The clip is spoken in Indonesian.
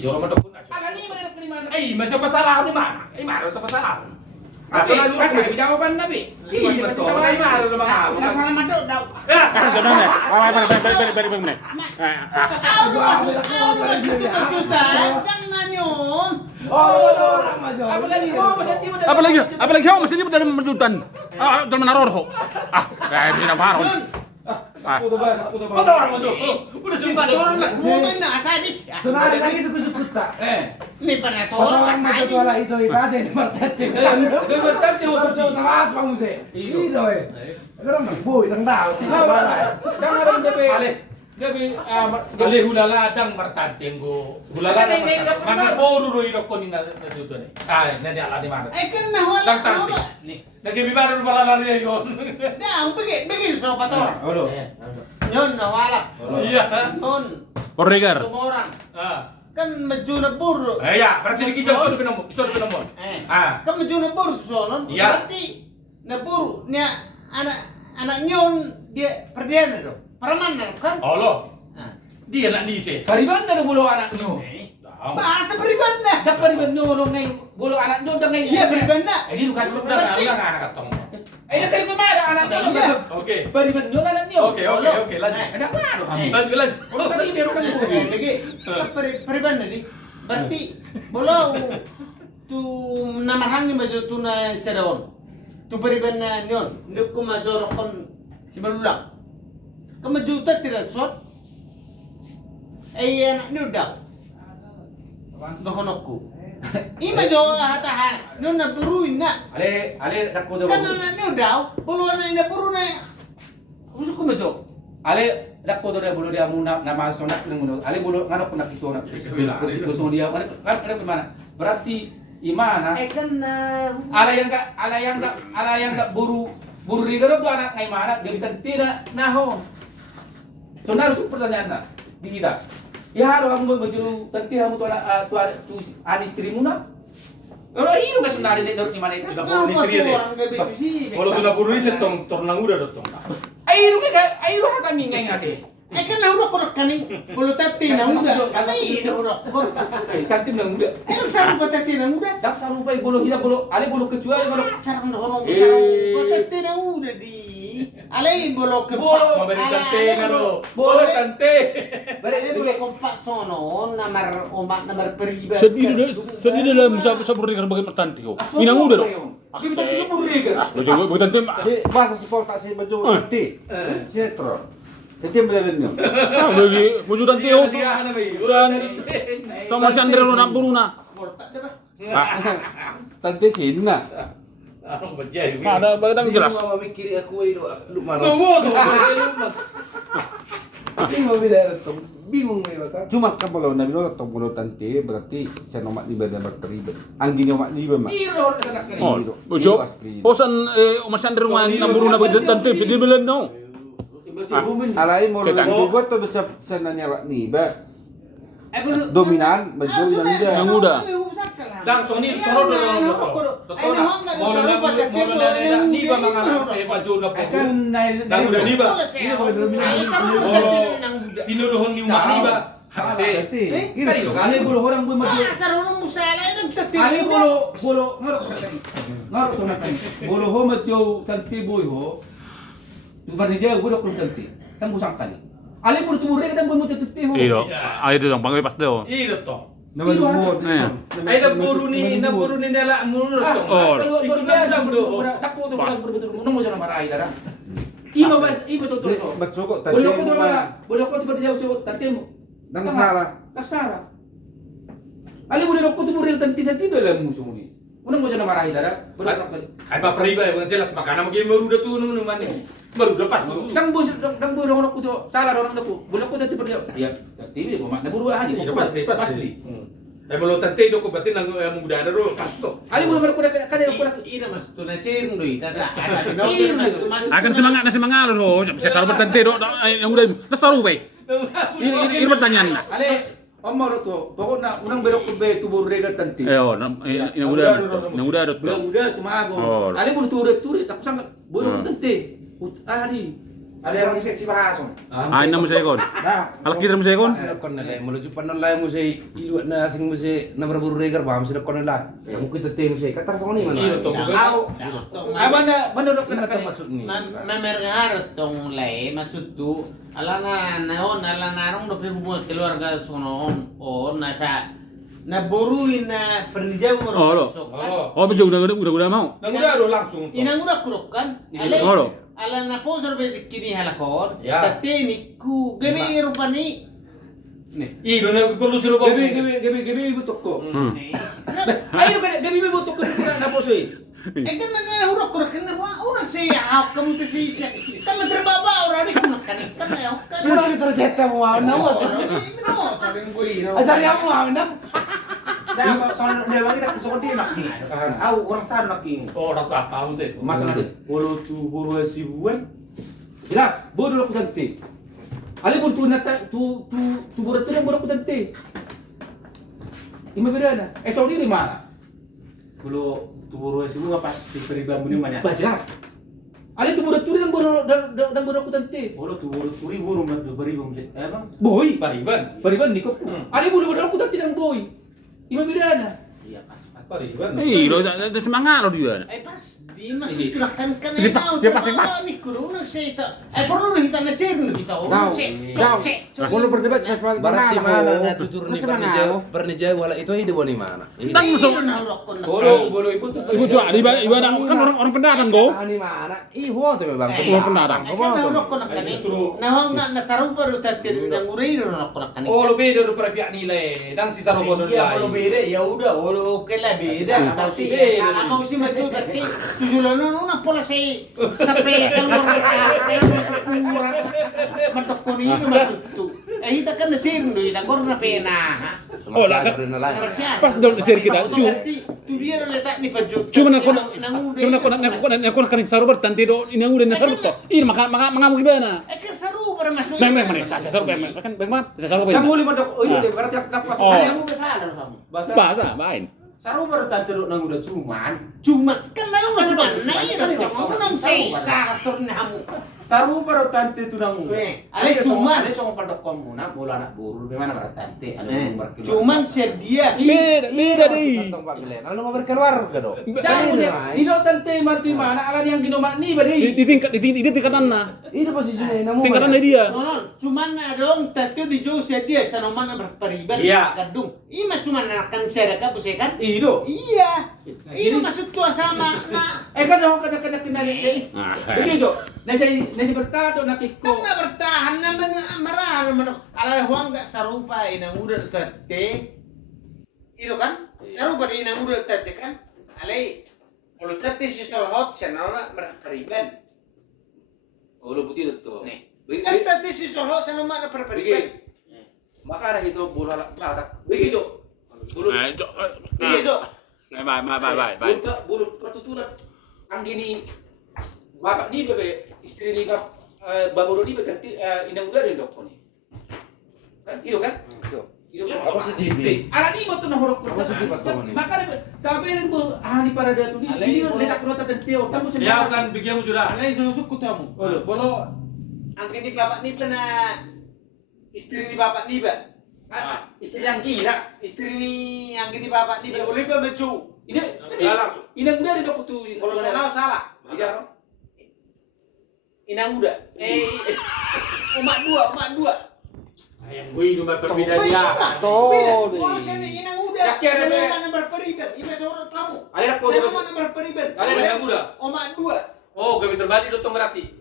Suruh madukun na. Ala ni mana ni mana? Macam pasalahan ni mana? Mana tu pasalahan? Kasi jawaban nabi. Betul. Mana tu mga. Dasar maduk daw. Ganun eh. Balik. Dang na yun. Orang majo. Apalagi ho, mesti dari majutan. Dari menaror ho. Kayak begini apa ho? Betul orang tu. Udah Di orang nak kumain na asabi. Sunari lagi suku-suku tak. Ni para to. Orang majo tu ala itu ibase ni martete. Bertante ho. Terus tawas panguse. Itu Orang boy nang daw. Jangan DP. Gali hulala dang martante go. Hulala na boru ro ilo ko ni na dito ni. Nadi ala di mana. Kan na wala. Dang tante. Nagibibara ro pala na yon. Dah, bagi so pator. Odo. Yon na wala. Iya. Yon. Orregar. Orang. Kan maju na buru. Ya, berarti dikit jauh tu pinamon. Iso pinamon. Kan maju na buru sonon. Iya. Berarti na buru nya anak nyon dia perdian itu. Paraman kan? Allah. Dia nak ni se. Pariban na bulo anak nyo. Bahasa periban na. Dak pariban nyo nung ngay bulo anak nyo dang ngay. Iya periban na. Ini bukan sudah anak katong. Nakal sama ada anak nyo. Oke. Pariban nyo anak nyo. Oke, lanjut. Ada apa do kami? Lanjut. Urus tadi dia kan Lagi periban na di. Berarti bola tu namahangi maju tu na sedawon. Tu periban na nyon. Nduk ko maju kon si balulang. Kemajutan tidak shot. Anak ni udah. Dokonokku. Ima jo hatahan. Nun na buruin na. Ale nakko do. Kan anak ni udah. Bulu na ina buru na. Usuk ko majo. Ale nakko do bulo dia muna nama sonak nang muno. Ale bulo ngano ko nakito na. Gusto dia. Ano gimana? Berarti imana? Kan Ala yang ka buru rigaro do anak ngay mana gabitan tina naho. So narusu pertanyaan na di kita. Ya harus kamu baju tanti kamu tu anak tu anis istri muna. Orang ini nggak sunari dek dari mana itu? Tidak perlu istri deh. Kalau sudah buru ni setong tornang udah dotong. Ayo kata mingai ngate. kan na udah korak kaning bulu tati na udah. Kami na udah. Tanti nang udah. Sarang ko tati na udah. Dak sarupay bolo hida bolo ale bolo kecuali bolo. Sarang dohong sarang ko tati na udah di. Alay bolo ke Bolo memberi tante ngaro. Bolo tante. Balik bolo kompak sono namar ombak namar periba. Sedih dalam sabur dengan bagai mertanti kau. Minang udah dong. Kita tidak buriga. Bagai tanti. Bahasa sport tak saya baju nanti. Sinetron. Jadi belajar ni. Bagi baju tanti kau. Sama si Andre lo nak buru na. Tante sini. Ang bajay. Ada bagai jelas. Mama mikir aku itu lu mana. Semua tu. Bingung bila tu. Bingung mereka. Cuma kan kalau nabi lo atau kalau tante berarti saya nomak liba dan berteriba. Angin nomak liba mak. Iro nak kini. Oh, bojo. Posan Mas Andre rumah nak buru na bagai tanti di belen no. Alai mau buat tu bisa senanya rak liba. Dominan baju yang muda. Dang soni toro do. Bolo na ni ba mga baju na po. Dang udah ni ba. Tinuduhon ni umak ni ba. Hati. Kali bolo orang pun maju. Sarunong musala nang tati. Kali bolo ngaro kali. Ngaro tu nak kali. Bolo ho maju tanti boy ho. Tu bani dia bolo kun tanti. Kan busang kali. Ali bolo tu murek dan boy maju tanti ho. Iyo, ayo dong panggil pas deo. Ito to. nama lumur. Ay na buru ni nala mulu to. Oh. Ikut na sa do. Takut tu belas betul betul nunggu sana marah ida dah. Iba tu tu. Bersokok tadi. Boleh aku tu marah. Boleh aku tu berjauh jauh tanti mu. Nang salah. Kasara. Ali boleh aku tu boleh tanti sati dalam musuh ni. Nunggu sana marah ida dah. Boleh aku. Ay ba priba yung jelas makana magi baru da tu naman ni. Baru dapat. Dang bos orang aku tu salah orang aku. Boleh aku tanti berjauh. Ya, tanti ni kau makna buru aja. Pasti. Ay bolo tante do ko batin ang muda na ro kasto. Ali boleh aku dah kada aku. Ina mas tunasir ndo ita sa asa Akan semangat lo. Bisa kalau bertanti dok yang udah tersaru baik. Ini pertanyaan nak. Ali Omar tu, pokoknya unang berok kube tu buru rega tanti. Yang udah dok. Udah tu mago. Ali boleh turet aku sangat boleh tanti. Ali Ada yang risik si Bahasong. Ay na mo sa ikon. Dah. Alakira mo sa ikon. Kon nalay menuju panolay mo say iluat na sing mo say na berburu regar paham sila kon nalay. Yang kita tem say katar sa ni mana. Ino to. Mana dok Kena kena masuk ni. Memergar tong lay maksud tu alana naon alana rong do hubungan keluarga sonon nasa naburuin na pernijay mo Oh, Oh, medyo udah mau. Nangudaro langsung. inang udah kurukan ale Oh. ala na po sir kini halakon Ya. tate ni ku gabi rupani Ino na perlu suruh kau. Gabi butok ko. Ayo kan gabi butok ko na po soy. eh kan na hurok ko kan na orang saya hak kamu tu saya kan na terbaba orang ni kunak kan ya kan Mula kita reseta mo na mo. no taring gue Asal yang mo na. Dah soal dia lagi tak kesukon dia nak ni. Au orang sana nak ni. Orang siapa sih? Masalah dia. Bolo tu buru si buan. Jelas, bodoh aku tante. Ale pun tu nata tu bodoh tu yang bodoh aku tante. Ima berana. Sorry di mana? Bolo tu buru si buan pas di periban bunyi banyak. Bah jelas. Ale tu bodoh tu yang bodoh dan bodoh aku tante. Bolo tu buru turi buru mat beri bum. Emang Boy, Pariban. bariban ni kok. Ale bodoh aku tante dan boy. Ima berana. iya pas. Pariban. Eh, lo semangat lo dia. eh pas di masih curahkan kan Siapa- siapa sih, Mas? ni kurang saya tak perlu kita nasir kita orang saya Bolo berdebat sama berarti mana na tutur ni pernijay wala itu hidup ni mana. Tang so. Bolo ibu tu. Ibu tuh di ibadah kan orang pendatang go. Ni mana? Iho tu bang. Orang pendatang. Nah, na sarupa ro tatin nang uray ro nak nak kan. Oh, lo beda do para pihak nilai. Dang si taruh bodoh Ya kalau nilai. beda ya udah, oke lah beda. Kalau sih Beda. kalau mau sih maju berarti tujuan nuna pola saya sampai keluar kata kurang mentok ini maksud tu. Kita kan nasir ndo kita korna pena. Oh, lah kan. Pas dong nasir kita. Tu dia letak ni baju. Cuma aku kan sarubar tanti do ini udah nasarut to. Ini mengamu gimana? Kan seru pada masuk. Bang sarubar kan bang bisa sarubar. Kamu boleh mandok. Oh iya, berarti aku pas. Oh. Kamu bersalah kamu. Bahasa main. Saru baru tante nak udah cuman. Kan lalu nggak cuma naik, kamu nang saya turun kamu. Saru baru tante tu nang. Ale cuman. ada sama padok kamu nak bola anak buru bagaimana baru tante ada berkeluar. Cuman sedia. Beda deh. Lalu mau berkeluar gado. Jangan sih. Ino tante mantu mana alan yang ginomak ni bari. Di tingkatan na. Ini posisinya namu. Tingkatan dia. Cuman dong tatu di jauh sedia sanoman berperiban Iya. gadung. Ima cuman akan saya dekat busekan. Ino. Iya. Ini maksud tua sama na. Kan ako kada kinali deh. Begitu. Nasi bertado nakiko. Kan na bertahan na marah ala huang gak sarupa inang udah tete. Itu kan? Sarupa di inang udah tete kan? Ale kalau tete sistem hot sanona berperiban. Oh, lo putih itu. Nih. Kan tete sistem hot sanona berperiban. Maka ada itu bola ladak. Begitu. Bulu. Begitu. Bye. Bulu pertuturan. Ang gini bapak ni bebe istri ni bab baboro ni bekan inang udah rin dok ni. Kan itu kan? Itu kan? Apa sedih? Ala ni mo to na horok ko. Apa sedih pa to ni? Maka tapi rin mo ahli para datu ni. Ini letak nota tenteo. Kamu Ya kan bigyan mo jura. Ale susuk ku tamu. Bolo ang kini bapak ni pala istri ni bapak ni ba? istri yang kira. Istri ni ang kini bapak ni ba? Boleh pa becu. Ini inang udah rin dok tu. Kalau salah. Iya. Inang muda. Umat dua. Ayam gue ini berbeda dia. Kalau saya inang muda. Ya, kira Saya be- mana berperiban. Ini seorang kamu. Ada Saya mana berperiban. Ada yang muda. Umat dua. Oh, kami terbalik dotong berarti.